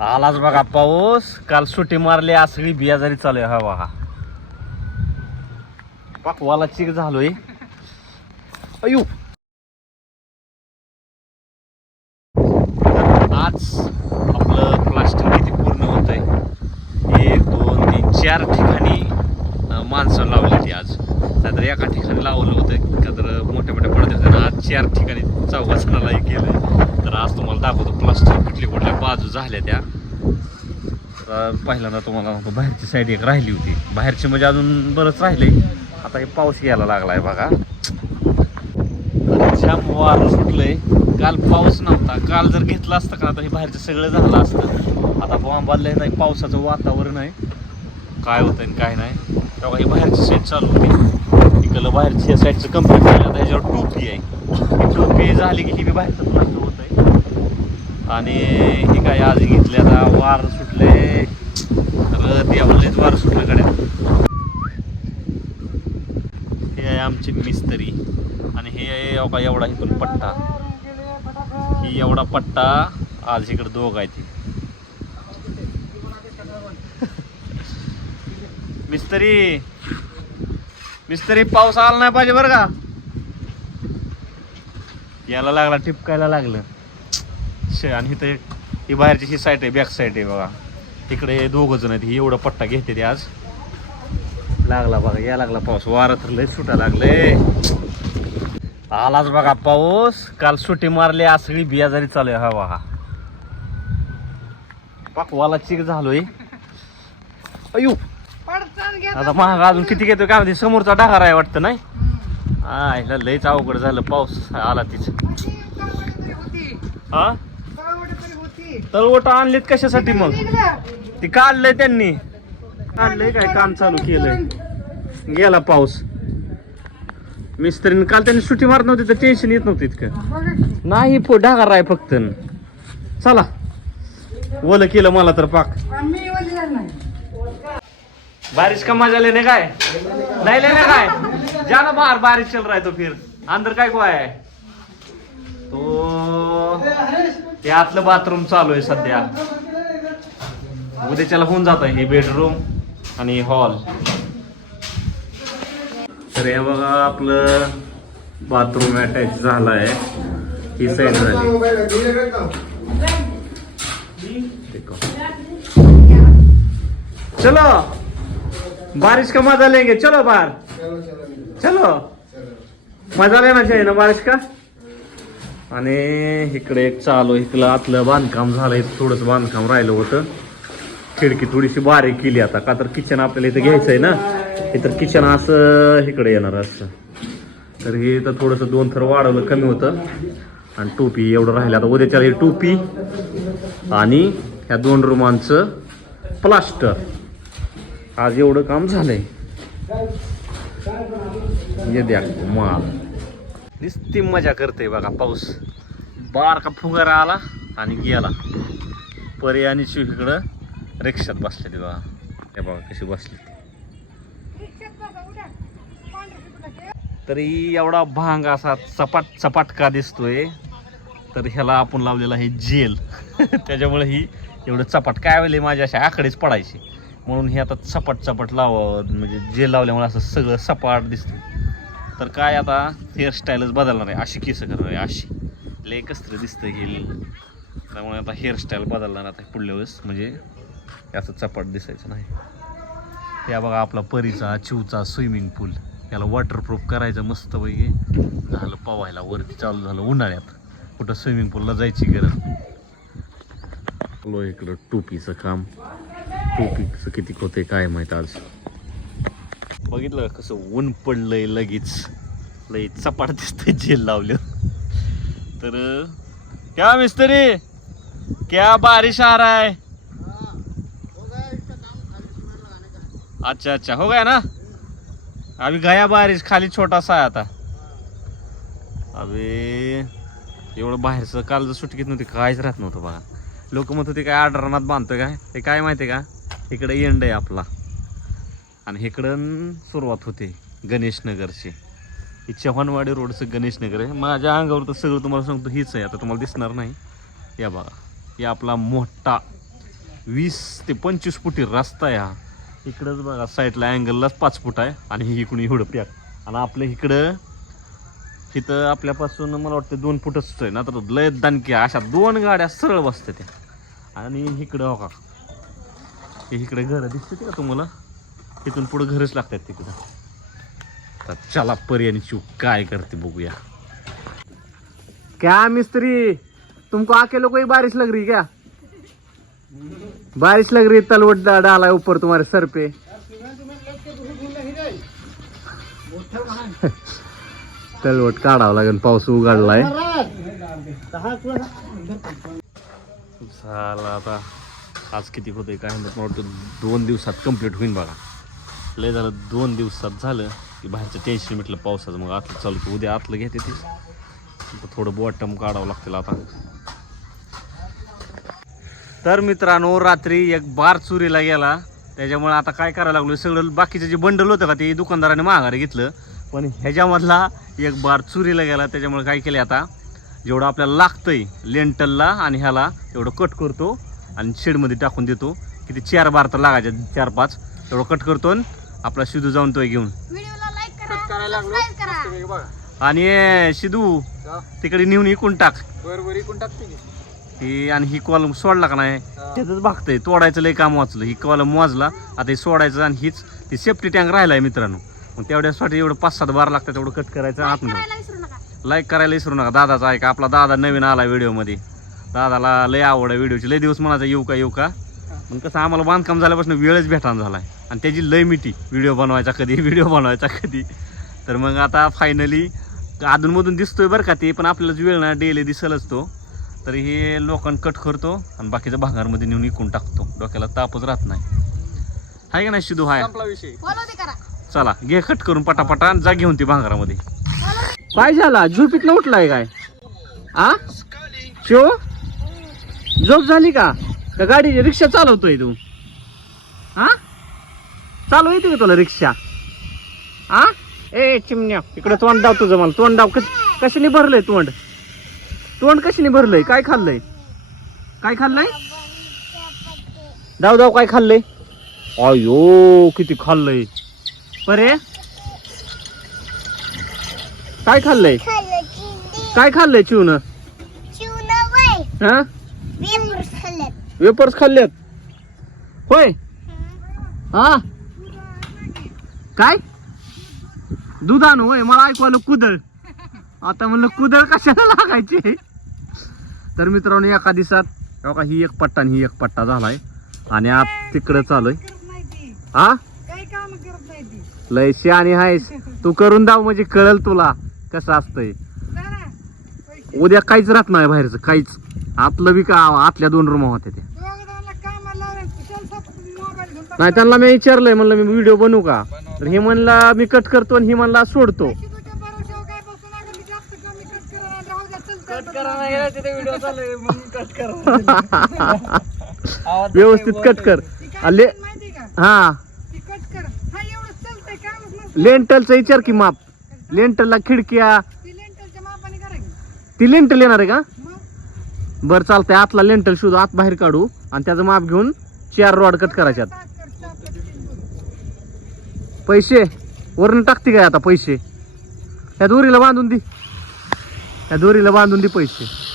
आलाच बघा पाऊस. काल सुटी मारली आज सगळी बियाजारी चालू आहे. हवा हा पाकवाला चिक झालोय. अयो आज आपलं प्लास्टिक किती पूर्ण होत आहे एक दोन तीन चार ठिकाणी माणसं माणसं लावलेली आज. नाहीतर एका ठिकाणी लावलं होतं का तर मोठ्या मोठ्या पडत आज चार ठिकाणी चौघा जणालाही केलं तर आज तुम्हाला दाखवतो प्लास्टिक कुठली कुठल्या बाजू झाल्या त्या. तर पहिल्यांदा तुम्हाला सांगतो बाहेरची साईड एक राहिली होती. बाहेरची म्हणजे अजून बरंच राहिले आता हे पाऊस यायला लागलाय बघा. जाम वार सुटलंय. काल पाऊस नव्हता. काल जर घेतला असतं का आता हे बाहेरचं सगळं झालं असतं. आता बांधलंय नाही पावसाचं वातावरण आहे. काय होतंय आणि काय नाही. तेव्हा ही बाहेरची साईड चालू होती. इकडलं बाहेरची साईडचं कंप्लीट झालं. आता ह्याच्यावर टोपी आहे. टोपी झाली की ही बी बाहेरचं प्लास्टर होत आहे आणि ही काय आज घेतल्या आता वार सुटले तर यावरलेच वार सुटलं गड्या. हे आहे आमची मिस्त्री. आणि हे आहे एवढा एवढा इथून पट्टा. ही एवढा पट्टा आज इकडे दोघ आहे ती मिस्त्री. मिस्त्री पाऊस आला नाही पाहिजे बरं का? याला लागला टिपकायला लागलं. शे आणि इथं एक- ही बाहेरची ही साईड आहे बॅक साईड आहे बघा. इकडे हे दोघ जण आहेत ही एवढा पट्टा घेते ते आज. लागला बघा या लागला पाऊस. वारं तर लय सुटा लागले. आलाच बघा पाऊस. काल सुटी मारली आज सगळी बियाजारी चालू आहे. हवा हा पाकवाला चिक झालोय. अयो आता महाग अजून किती घेतोय? काय माहिती समोरचा ढगार आहे वाटतं नाही? हा लयच अवघड झालं पाऊस आला तिच. हा? तळवट आणलीत कशासाठी मग? ती काढलंय त्यांनी. काढलंय काय काम चालू केलंय. गेला पाऊस. मिस्त्रीने काल त्यांनी सुट्टी मारत नव्हती तर टेन्शन येत नव्हती इतकं. नाही पो ढगार आहे फक्त. चला. ओलं केलं मला तर पाक. बारिश का मजा नाही काय? नाही लेने काय? जाना बाहर बारिश चल रहा है तो फिर. अंदर काय को आहे? तो ते आतलं बाथरूम चालू आहे सध्या. उद्याच्याला होऊन जात आहे हे बेडरूम आणि हॉल तर हे बघा आपलं बाथरूम अटॅच झालं आहे ही साईड झाली. चलो. बारिश का मजा लेंगे. चलो बाहर चलो. मजा लेना ना ना बारिश का? आणि इकडे एक चालू इकडं आतलं बांधकाम झालंय थोडंसं बांधकाम राहिलं होतं. खिडकी थोडीशी बारीक केली आता का तर किचन आपल्याला इथं घ्यायचं आहे ना इतर किचन असं इकडे येणार असं. तर हे तर थोडंसं दोन थर वाढवलं कमी होतं. आणि टोपी एवढं राहिलं. आता उद्याच्या ही टोपी आणि ह्या दोन रुमांचं प्लास्टर आज एवढं काम झालंय. हे द्या माल नुसती मजा करते बघा पाऊस. बारका फुगारा आला आणि गेला. परे आणि शिव इकडं रिक्षात बसले ते बघा. हे बघा कशी बसली तरी एवढा भांग असा चपाट चपाट का दिसतोय? तर ह्याला आपण लावलेला आहे जेल. त्याच्यामुळे ही एवढं चपाट काय वेळेला माझ्या अशा आकडेच पडायची. म्हणून हे आता चपाट चपाट लावावं. म्हणजे जेल लावल्यामुळे असं सगळं सपाट दिसतं तर काय आता हेअरस्टाईलच बदलणार आहे? अशी केस करणार आहे अशी. लय कसतरी दिसतं गेली त्यामुळे आता हेअरस्टाईल बदलणार आता पुढल्या वेळेस. म्हणजे याचं असं चपाट दिसायचं नाही. या बघा आपला परीचा चिवचा स्विमिंग पूल याला वॉटरप्रूफ करायचं मस्त पैकी. झालं पवायला वरती चालू झालं उन्हाळ्यात. कुठं स्विमिंग पूलला जायची गरज लो इकडं टोपीचं काम. टोपीचं किती होते काय माहीत आज? बघितलं कसं ऊन पडलंय लगेच. लय चपाट दिसतंय जेल लावलं तर क्या मिस्त्री? क्या बारिश आ रहा है? अच्छा अच्छा. हो गया ना? अभी गया बारिश खाली छोटा सा आहे आता. अबे एवढं बाहेरचं काल जर सुटकीत नव्हती काहीच राहत नव्हतं बघा. लोक म्हणत होते काय आडरणात बांधतोय काय? ते काय माहिती आहे का? इकडे एंड आहे आपला. आणि इकडं सुरुवात होते गणेशनगरची ही चव्हाणवाडी रोडचं गणेशनगर आहे. माझ्या अंगावर तर सगळं तुम्हाला सांगतो हीच आहे. आता तुम्हाला दिसणार नाही. या बघा. या आपला मोठा वीस ते पंचवीस फुटी रस्ता आहे हा. इकडंच बघा साईडला अँगललाच पाच फूट आहे. आणि ही इकडून एवढं प्याक आणि आपलं इकडं इथं आपल्यापासून मला वाटतं दोन फुटच आहे. ना तर लय दणकी अशा दोन गाड्या सरळ बसतात त्या. आणि इकडं हो का हे इकडे घरं दिसते का तुम्हाला? इथून पुढे घरच लागतात तिकडं. तर चला पर्यानी चूक काय करते बघूया. क्या मिस्त्री तुमको अकेले कोई बारिश लग रही क्या? बारिश लग रही तलवट डाला ऊपर तुम्हारे सर पे। तलवट काढावं लागेल पाऊस उघडलाय. झाला आता. आज किती होतंय काय म्हणतात मला वाटतं दोन दिवसात कंप्लीट होईल बघा. लय झालं दोन दिवसात झालं की बाहेरचं टेन्शन मिटलं पावसाचं. मग आतलं चालू उद्या आतलं घेते ते. थोडं बॉटम काढावं लागतील आता. तर मित्रांनो रात्री एक बार चुरीला गेला. त्याच्यामुळे आता काय करायला लागलो? सगळं बाकीचं जे बंडल होतं का ते दुकानदाराने माघारी घेतलं. पण ह्याच्यामधला एक बार चुरीला गेला. त्याच्यामुळे काय केले आता? जेवढं आपल्याला लागतंय लेंटलला आणि ह्याला तेवढं कट करतो आणि शेडमध्ये टाकून देतो. किती चार बार तर लागायचे चार पाच. तेवढं कट करतो आणि आपला शिदू जाऊन तो घेऊन. व्हिडिओला लाईक करा सबस्क्राईब करा. आणि शिदू तिकडे नेऊन इकून टाक. बरोबर इकून टाकते की ही आणि ही कॉलम सोडला का नाही? त्यातच बघतंय तोडायचं लय काम वाचलं. ही कॉलम मोजला आता हे सोडायचं आणि हीच ती सेफ्टी टँक राहिलाय मित्रांनो. मग तेवढ्यासाठी एवढं पाच सात बार लागतात तेवढं कट करायचं लाईक आतमध्ये करायला विसरू नका. लाईक करायला विसरू नका. दादाचा ऐका आपला दादा नवीन आला व्हिडिओमध्ये दादाला लय आवड आहे व्हिडिओची लय दिवस म्हणायचा येऊ का येऊ का? मग कसं आम्हाला बांधकाम झाल्यापासून वेळच भेटान झालाय. आणि त्याची लय मिठी. व्हिडिओ बनवायचा कधी व्हिडिओ बनवायचा कधी. तर मग आता फायनली अधूनमधून दिसतोय बरं का ते पण आपल्यालाच वेळ ना डेली दिसलच तो. तर हे लोकांना कट करतो आणि बाकीच्या भागांमध्ये नेऊन इकून टाकतो. डोक्याला तापच राहत नाही. हाय का नाही शिदू हाय. संपला विषय. फॉलो ते करा. चला घे कट करून पटापटा आणि जा घेऊन ती भांगारामध्ये. काय झाला? झोपीतनं उठलाय काय? आ? शिव? झोप झाली का? का गाडी रिक्षा चालवतोय तू? हा चालू येते का तुला रिक्षा? आ? ए चिमण्या इकडे तोंड डाव तुझं मला. तोंड डाव कश कशाने भरलंय तोंड? तोंड कशाने भरलंय? काय खाल्लंय? काय खाल्लंय? दाव दाव काय खाल्लंय? अयो किती खाल्लंय. बरे काय खाल्लंय? काय खाल्लंय चिवनं हा? वेपर्स खाल्ल्यात. होय? हा? काय? दूध आणू होय मला ऐकू आलं कुदळ. आता म्हणलं कुदळ कशाला लागायचे? तर मित्रांनो एका दिवसात का ही एक पट्टा आणि ही एक पट्टा झालाय. आणि आप तिकडं चालूय. हा लयशी आणि हायस तू करून दाव म्हणजे कळल तुला कसं असतंय. उद्या काहीच राहत नाही बाहेरचं काहीच. आतलं बी का आतल्या दोन रूम होत्या त्या. नाही त्यांना मी विचारलंय म्हणलं मी व्हिडिओ बनवू का? तर हे म्हणला मी कट करतो आणि ही म्हणला सोडतो. व्यवस्थित कट कर. आले हा. लेंटलचं विचार की माप. लेंटलला खिडक्या ती लेंटल येणार आहे का? बरं चालतंय. आतला लेंटल शोधू आत बाहेर काढू. आणि त्याचं माप घेऊन चार रॉड कट करायच्यात. पैसे. वरून टाकते काय आता पैसे? ह्या दोरीला बांधून दे. ह्या दोरीला बांधून दे पैसे.